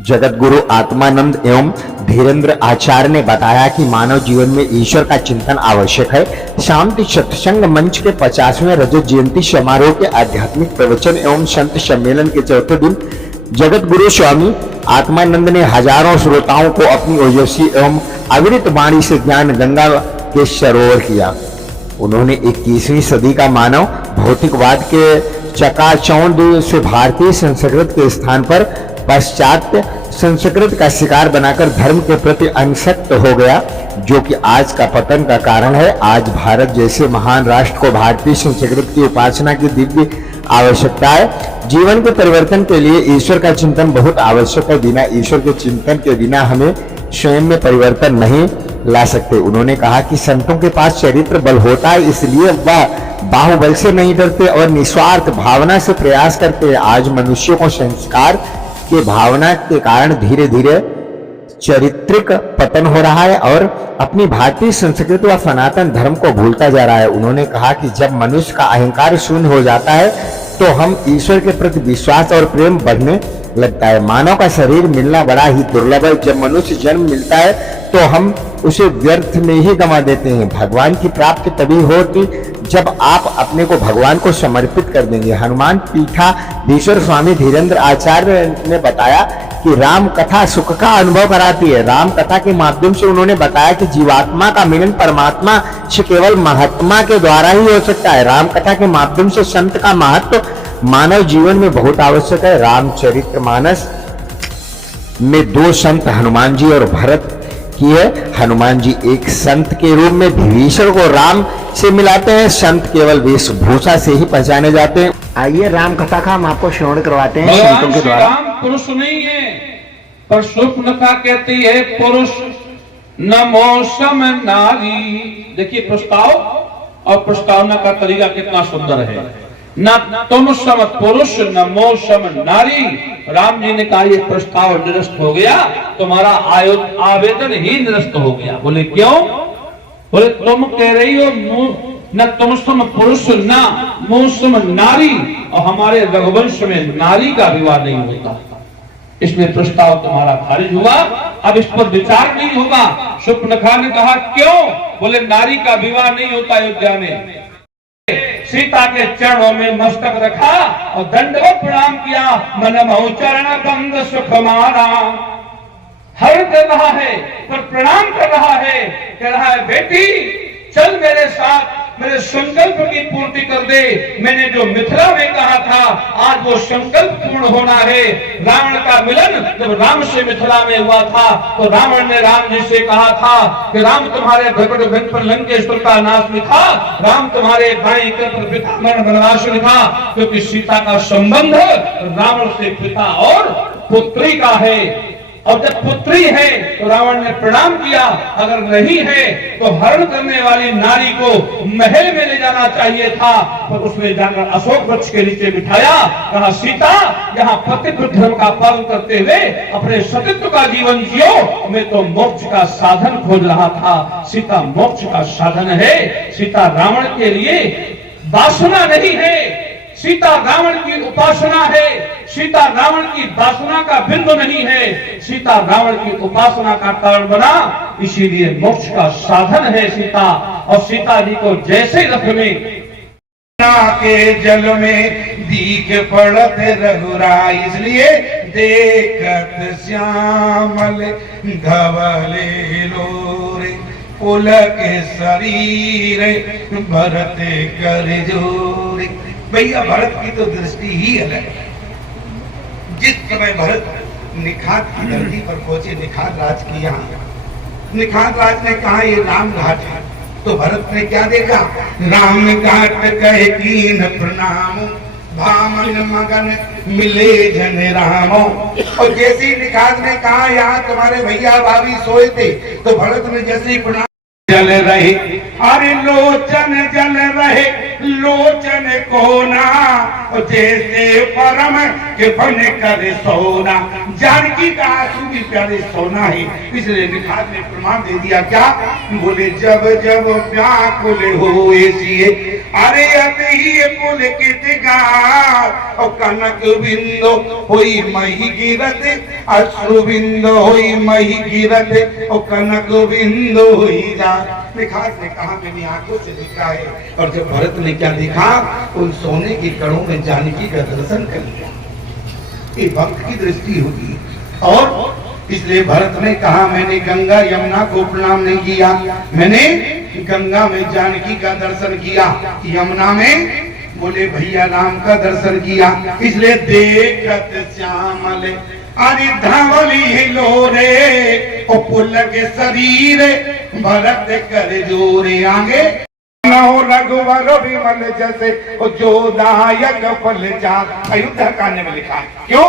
जगत गुरु आत्मानंद एवं धीरेन्द्र आचार्य ने बताया कि मानव जीवन में ईश्वर का चिंतन आवश्यक है। शांति सत्संग मंच के 50वें रजत जयंती समारोह के आध्यात्मिक प्रवचन एवं संत सम्मेलन के चौथे दिन जगत गुरु स्वामी आत्मानंद ने हजारों श्रोताओं को अपनी ओजस्वी एवं अविरत वाणी से ज्ञान गंगा के सरोवर किया। उन्होंने 21वीं सदी का मानव भौतिकवाद के चकाचौंध से भारतीय संस्कृत के स्थान पर पाश्चात्य संस्कृत का शिकार बनाकर धर्म के प्रति अनासक्त हो गया, जो कि आज का पतन का कारण है। आज भारत जैसे महान राष्ट्र को भारतीय संस्कृत की उपासना की दिव्य आवश्यकता है। जीवन के परिवर्तन के लिए ईश्वर का चिंतन बहुत आवश्यक है। बिना ईश्वर के चिंतन के बिना हमें स्वयं में परिवर्तन नहीं ला सकते। उन्होंने कहा कि संतों के पास चरित्र बल होता है, इसलिए वह बाहुबल से नहीं डरते और निस्वार्थ भावना से प्रयास करते हैं। आज मनुष्यों को संस्कार के भावना के कारण धीरे धीरे चारित्रिक पतन हो रहा है और अपनी भारतीय संस्कृति व सनातन धर्म को भूलता जा रहा है। उन्होंने कहा कि जब मनुष्य का अहंकार शून्य हो जाता है तो हम ईश्वर के प्रति विश्वास और प्रेम बढ़ने लगता है। मानव का शरीर मिलना बड़ा ही दुर्लभ है। जब मनुष्य जन्म मिलता है तो हम उसे व्यर्थ में ही गंवा देते हैं। भगवान की प्राप्ति तभी होती जब आप अपने को भगवान को समर्पित कर देंगे। हनुमान पीठाधीश्वर स्वामी धीरेन्द्र आचार्य ने बताया कि राम कथा सुख का अनुभव कराती है। राम कथा के माध्यम से उन्होंने बताया कि जीवात्मा का मिलन परमात्मा से केवल महात्मा के द्वारा ही हो सकता है। राम कथा के माध्यम से संत का महत्व मानव जीवन में बहुत आवश्यक है। रामचरितमानस में 2 संत हनुमान जी और भरत की है। हनुमान जी एक संत के रूप में विभीषण को राम से मिलाते हैं। संत केवल वेशभूषा से ही पहचाने जाते हैं। आइए राम कथा का हम आपको श्रवण करवाते हैं संतों के द्वारा। राम पुरुष नहीं है, पर सुप्नता कहती है पुरुष नमो सम नारी। देखिए प्रस्ताव और प्रस्तावना का तरीका कितना सुंदर है। न तुम सम पुरुष नमो सम नारी। राम जी ने कहा ये प्रस्ताव निरस्त हो गया, तुम्हारा आवेदन ही निरस्त हो गया। बोले क्यों? बोले तुम कह रही हो न तुम सम पुरुष न मो सम नारी, और हमारे रघुवंश में नारी का विवाह नहीं होता, इसमें प्रस्ताव तुम्हारा खारिज हुआ। अब इस पर विचार नहीं होगा। सुप्नखा ने कहा क्यों? बोले नारी का विवाह नहीं होता अयोध्या में। सीता के चरणों में मस्तक रखा और दंडवत प्रणाम किया। मन महु चरण बंद सुख मारा। हर कर रहा है पर प्रणाम कर रहा है। कह रहा है बेटी चल मेरे साथ, मेरे संकल्प की पूर्ति कर दे। मैंने जो मिथिला में कहा था आज वो संकल्प पूर्ण होना है। रावण का मिलन जब राम से मिथिला में हुआ था तो रावण ने राम जी से कहा था कि राम तुम्हारे भगवत भक्त पर लंकेश्वर का नाश लिखा, राम तुम्हारे भाई पर पिता मरण वनवास लिखा, क्योंकि सीता का संबंध रावण से पिता और पुत्री का है। और जब पुत्री है तो रावण ने प्रणाम किया, अगर नहीं है तो हरण करने वाली नारी को महल में ले जाना चाहिए था, पर उसने जाकर अशोक वृक्ष के नीचे बिठाया। कहा सीता यहाँ पतिव्रत धर्म का पालन करते हुए अपने सतीत्व का जीवन जियो, मैं तो मोक्ष का साधन खोज रहा था। सीता मोक्ष का साधन है। सीता रावण के लिए वासना नहीं है, सीता रावण की उपासना है। सीता रावण की वासना का बिंदु नहीं है, सीता रावण की उपासना का कारण बना, इसीलिए मोक्ष का साधन है सीता। और सीता जी को जैसे रथ में के जल में दीख पड़त रघुराई, इसलिए देखत श्यामल धवले लोरे पुलक शरीर भरत कर जोरे। भैया भरत की तो दृष्टि ही अलग है। जिस समय भरत निखात की धरती पर पहुंचे, निखात राज की यहाँ, निखात राज ने कहा ये राम घाट है, तो भरत ने क्या देखा? राम घाट कहे कीन प्रणाम, भामन मगन मिले जन रामो। और जैसे ही निखात ने कहा यहाँ तुम्हारे भैया भाभी सोए थे, तो भरत ने जैसे ही प्रणाम जल रहे, अरे लोचन जल रहे लोचन कोना, जैसे परम के बन कर सोना। जानकी का आंसू भी प्यारे सोना है, इसलिए निखात ने प्रमाण दे दिया। क्या बोले? जब जब व्याकुल होए सिए अरे अति ही पुलकित गार और कनक बिंदु हुई मही गिरत, अश्रु बिंदु हुई मही गिरत और कनक बिंदु हुई जा। निखास ने कहा मैंने आंखों से देखा है। और जब भरत ने क्या देखा, उन सोने के कणों में जानकी का दर्शन कर लिया। ये भक्त की दृष्टि होगी। और इसलिए भरत ने कहा मैंने गंगा यमुना को प्रणाम नहीं किया, मैंने गंगा में जानकी का दर्शन किया, यमुना में बोले भैया राम का दर्शन किया। इसलिए देखत श्यामल अरे धवली हिलो रे और पुलक शरीर भरत कर जोरे आगे हो रघुवर विमल जैसे जो दायक फल चार। अयोध्या कांड में लिखा। क्यों?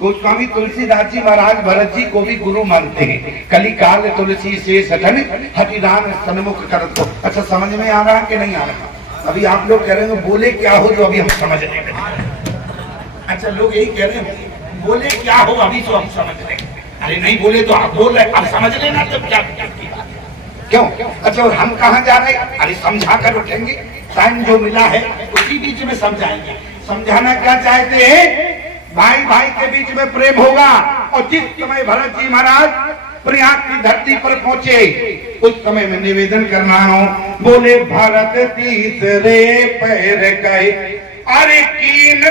गोस्वामी तुलसीदास जी महाराज भरत जी को भी गुरु मानते हैं। कली काल तुलसी से सठन हटिरान सन्मुख करत को। अच्छा समझ में आ रहा है कि नहीं आ रहा? अभी आप लोग कह रहे हैं बोले क्या हो जो अभी हम समझ नहीं रहे। अच्छा लोग यही कह रहे हैं बोले क्या हो अभी तो हम समझ रहे। अरे नहीं बोले तो आप बोल रहे, अब समझ लेना तब क्या क्यों? अच्छा और हम कहाँ जा रहे हैं? अरे समझा कर उठेंगे, टाइम जो मिला है उसी बीच में समझाएंगे। समझाना क्या चाहते हैं? भाई भाई के बीच में प्रेम होगा। और जिस समय भरत जी महाराज प्रयाग की धरती पर पहुंचे उस समय में निवेदन करना हो, बोले भरत तीसरे पैर गए अरे कीन